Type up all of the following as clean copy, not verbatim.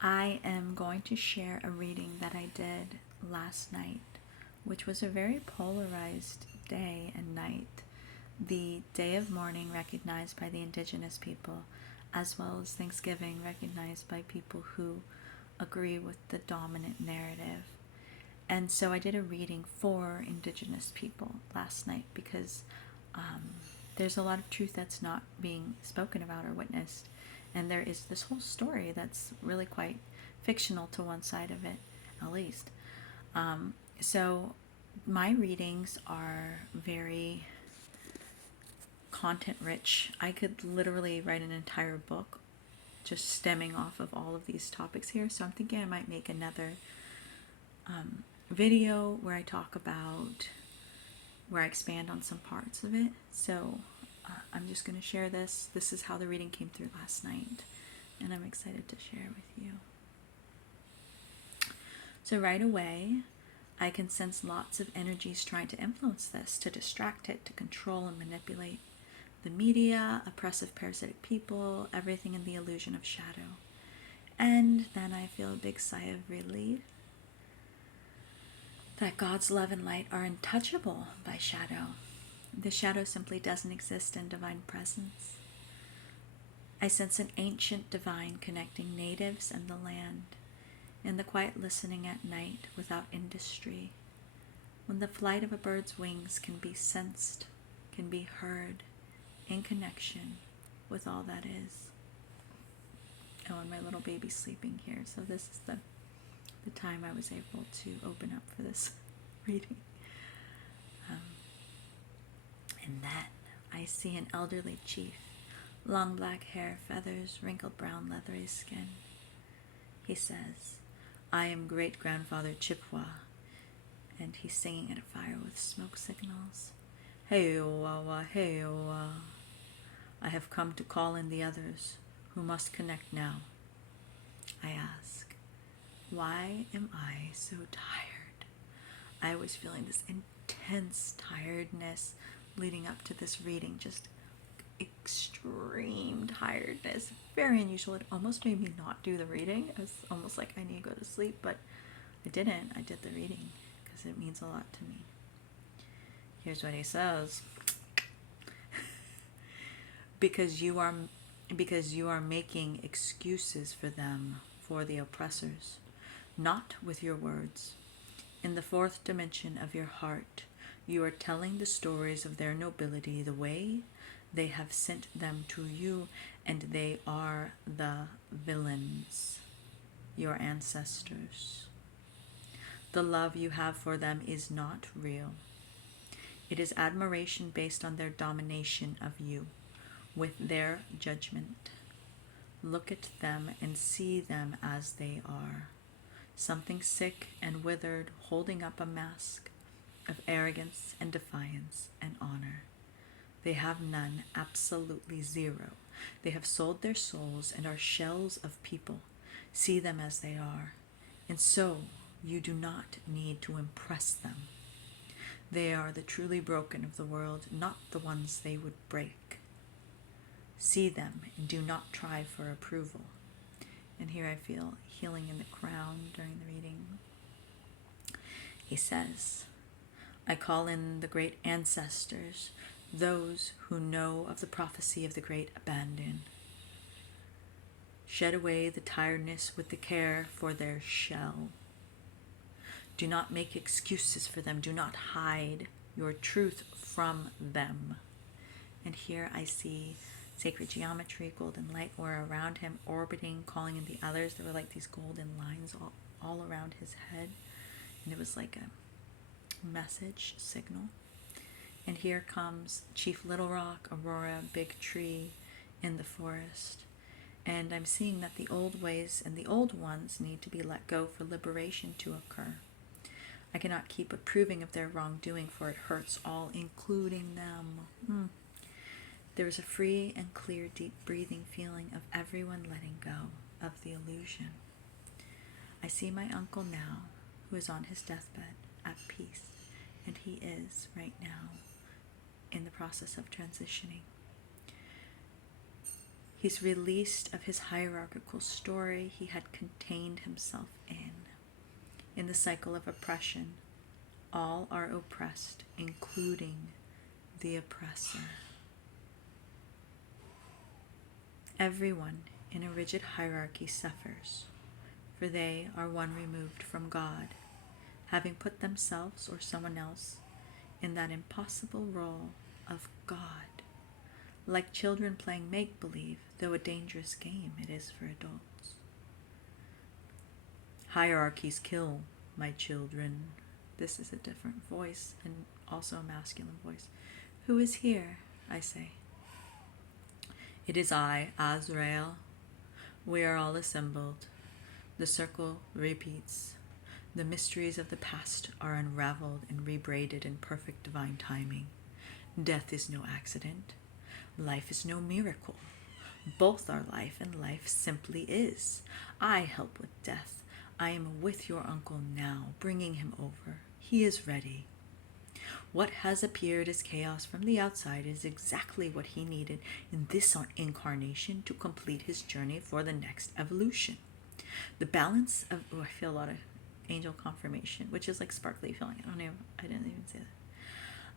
I am going to share a reading that I did last night, which was a very polarized day and night. The day of mourning recognized by the indigenous people, as well as Thanksgiving recognized by people who agree with the dominant narrative. And so I did a reading for indigenous people last night because there's a lot of truth that's not being spoken about or witnessed. And there is this whole story that's really quite fictional to one side of it, at least. So my readings are very content rich. I could literally write an entire book just stemming off of all of these topics here. So I'm thinking I might make another video where I talk about, where I expand on some parts of it. So I'm just going to share this. This is how the reading came through last night, and I'm excited to share with you. So right away, I can sense lots of energies trying to influence this, to distract it, to control and manipulate. The media, oppressive parasitic people, everything in the illusion of shadow. And then I feel a big sigh of relief that God's love and light are untouchable by shadow. The shadow simply doesn't exist in divine presence. I sense an ancient divine connecting natives and the land, in the quiet listening at night without industry, when the flight of a bird's wings can be sensed, can be heard, in connection with all that is. Oh, and my little baby's sleeping here, so this is the time I was able to open up for this reading. And then I see an elderly chief, long black hair, feathers, wrinkled brown leathery skin. He says, "I am great-grandfather Chippewa," and he's singing at a fire with smoke signals. "Hey-o-wa-wa, hey-o-wa. I have come to call in the others who must connect now." I ask, why am I so tired? I was feeling this intense tiredness leading up to this reading, just extreme tiredness, very unusual. It almost made me not do the reading. It was almost like I need to go to sleep, but I didn't. I did the reading because it means a lot to me. Here's what he says. because you are making excuses for them, for the oppressors, not with your words. In the fourth dimension of your heart, you are telling the stories of their nobility the way they have sent them to you, and they are the villains, your ancestors. The love you have for them is not real. It is admiration based on their domination of you, with their judgment. Look at them and see them as they are. Something sick and withered, holding up a mask of arrogance and defiance and honor. They have none, absolutely zero. They have sold their souls and are shells of people. See them as they are. And so you do not need to impress them. They are the truly broken of the world, not the ones they would break. See them and do not try for approval. And here I feel healing in the crown during the reading. He says, I call in the great ancestors, those who know of the prophecy of the great abandon. Shed away the tiredness with the care for their shell. Do not make excuses for them. Do not hide your truth from them. And here I see sacred geometry, golden light were around him, orbiting, calling in the others. There were like these golden lines all around his head. And it was like a message signal. And here comes Chief Little Rock, Aurora, Big Tree in the forest. And I'm seeing that the old ways and the old ones need to be let go for liberation to occur. I cannot keep approving of their wrongdoing, for it hurts all, including them. There is a free and clear, deep breathing feeling of everyone letting go of the illusion. I see my uncle now, who is on his deathbed, at peace, and he is, right now, in the process of transitioning. He's released of his hierarchical story he had contained himself in. In the cycle of oppression, all are oppressed, including the oppressor. Everyone in a rigid hierarchy suffers, for they are one removed from God, having put themselves or someone else in that impossible role of God. Like children playing make-believe, though a dangerous game it is for adults. Hierarchies kill, my children. This is a different voice, and also a masculine voice. Who is here, I say? It is I, Azrael. We are all assembled. The circle repeats. The mysteries of the past are unraveled and rebraided in perfect divine timing. Death is no accident. Life is no miracle. Both are life, and life simply is. I help with death. I am with your uncle now, bringing him over. He is ready. What has appeared as chaos from the outside is exactly what he needed in this incarnation to complete his journey for the next evolution. The balance of, I feel a lot of angel confirmation, which is like sparkly feeling. I didn't even say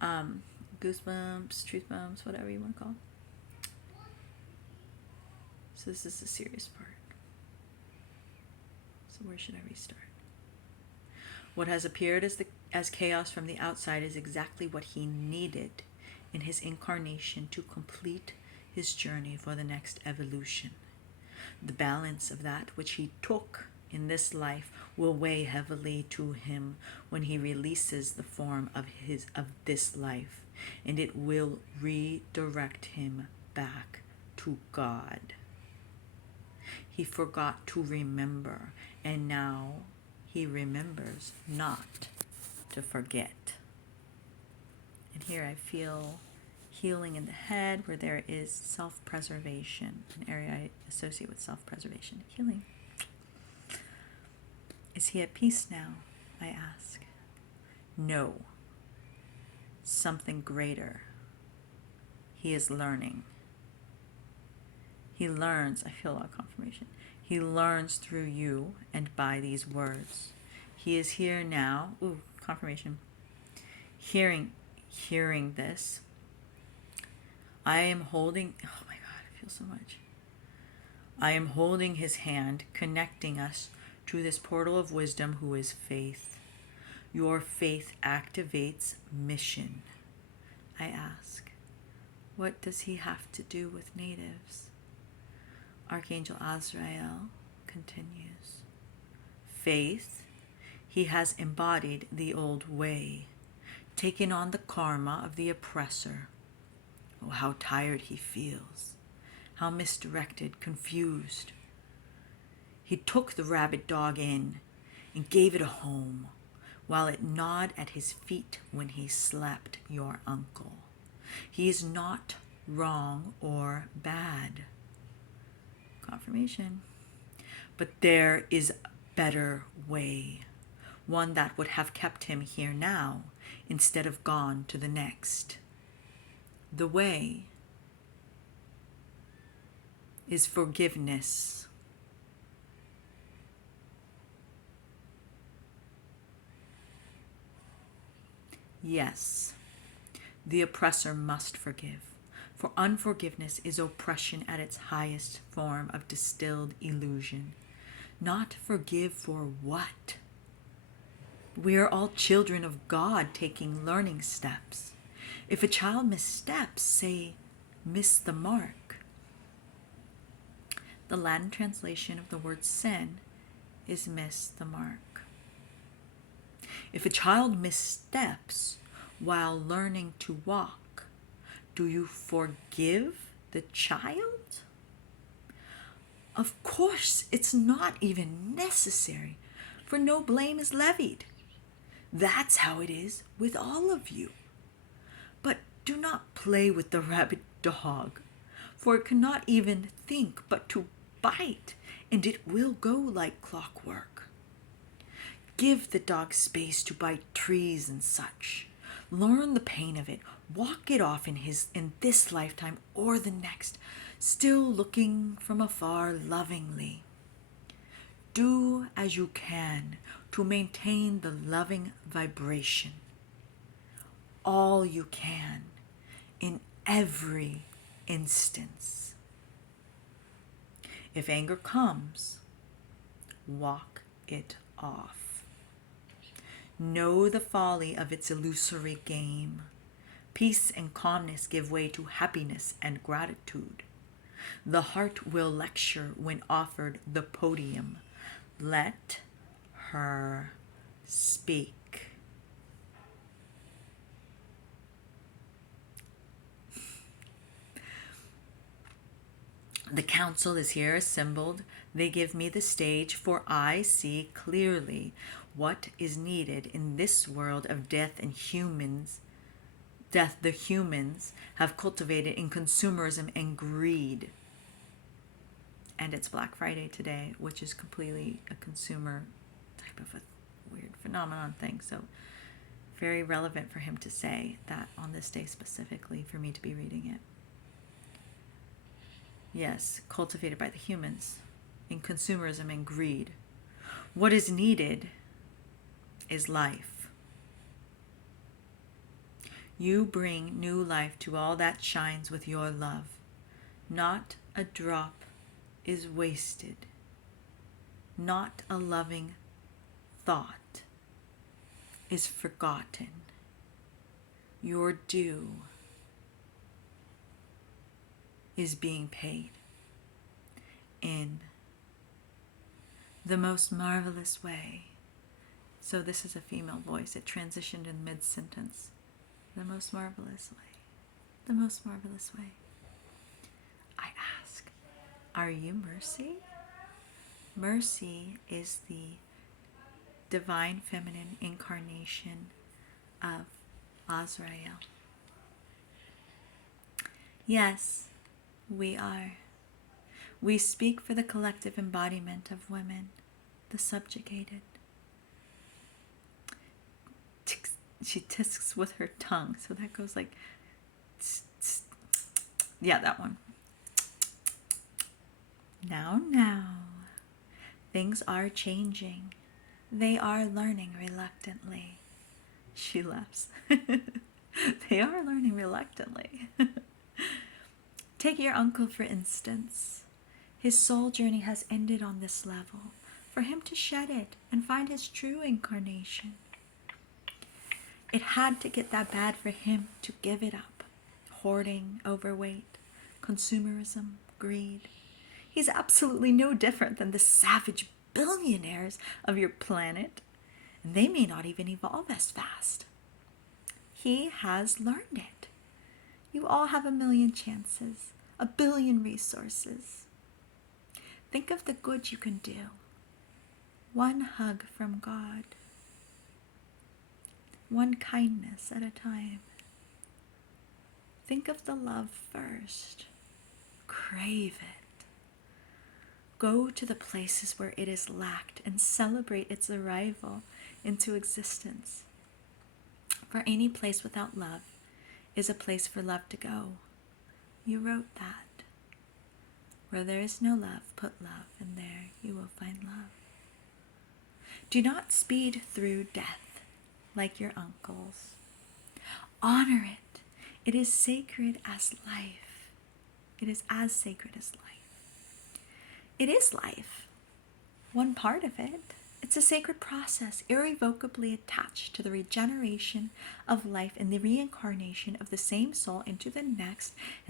that. Goosebumps, truth bumps, whatever you want to call it. So this is the serious part. So where should I restart? What has appeared as chaos from the outside is exactly what he needed in his incarnation to complete his journey for the next evolution. The balance of that which he took in this life will weigh heavily to him when he releases the form of this life, and it will redirect him back to God. He forgot to remember, and now he remembers not to forget. And here I feel healing in the head, where there is self-preservation, an area I associate with self-preservation. Healing. Is he at peace now? I ask. No. Something greater. He is learning. He learns, I feel a lot of confirmation. He learns through you and by these words. He is here now. Ooh, confirmation. Hearing this. I am holding, oh my God, I feel so much. I am holding his hand, connecting us to this portal of wisdom who is faith. Your faith activates mission. I ask, what does he have to do with natives? Archangel Azrael continues. Faith, he has embodied the old way, taken on the karma of the oppressor. Oh, how tired he feels, how misdirected, confused. He took the rabid dog in and gave it a home, while it gnawed at his feet when he slapped your uncle. He is not wrong or bad. Confirmation. But there is a better way, one that would have kept him here now instead of gone to the next. The way is forgiveness. Yes, the oppressor must forgive, for unforgiveness is oppression at its highest form of distilled illusion. Not forgive for what? We are all children of God taking learning steps. If a child missteps, say, miss the mark. The Latin translation of the word sin is miss the mark. If a child missteps while learning to walk, do you forgive the child? Of course, it's not even necessary, for no blame is levied. That's how it is with all of you. But do not play with the rabid dog, for it cannot even think but to bite, and it will go like clockwork. Give the dog space to bite trees and such. Learn the pain of it. Walk it off in this lifetime or the next. still looking from afar lovingly. Do as you can to maintain the loving vibration. All you can in every instance. If anger comes, walk it off. Know the folly of its illusory game. Peace and calmness give way to happiness and gratitude. The heart will lecture when offered the podium. Let her speak. The council is here assembled. They give me the stage, for I see clearly what is needed in this world of death and humans. Death the humans have cultivated in consumerism and greed. And it's Black Friday today, which is completely a consumer type of a weird phenomenon thing. So very relevant for him to say that on this day specifically, for me to be reading it. Yes, cultivated by the humans in consumerism and greed. What is needed is life. You bring new life to all that shines with your love. Not a drop is wasted. Not a loving thought is forgotten. Your due is being paid in the most marvelous way. So this is a female voice. It transitioned in mid-sentence. The most marvelous way. The most marvelous way. I ask, are you Mercy? Mercy is the divine feminine incarnation of Azrael. Yes, we are. We speak for the collective embodiment of women, the subjugated. She tisks with her tongue, so that goes like, yeah, that one. Now, things are changing. They are learning reluctantly. She laughs. They are learning reluctantly. Take your uncle, for instance. His soul journey has ended on this level, for him to shed it and find his true incarnation. It had to get that bad for him to give it up. Hoarding, overweight, consumerism, greed. He's absolutely no different than the savage billionaires of your planet, and they may not even evolve as fast. He has learned it. You all have a million chances, a billion resources. Think of the good you can do. One hug from God. One kindness at a time. Think of the love first. Crave it. Go to the places where it is lacked and celebrate its arrival into existence. For any place without love is a place for love to go. You wrote that. Where there is no love, put love, and there you will find love. Do not speed through death like your uncles. Honor it. It is sacred as life. It is as sacred as life. It is life. One part of it. It's a sacred process, irrevocably attached to the regeneration of life and the reincarnation of the same soul into the next,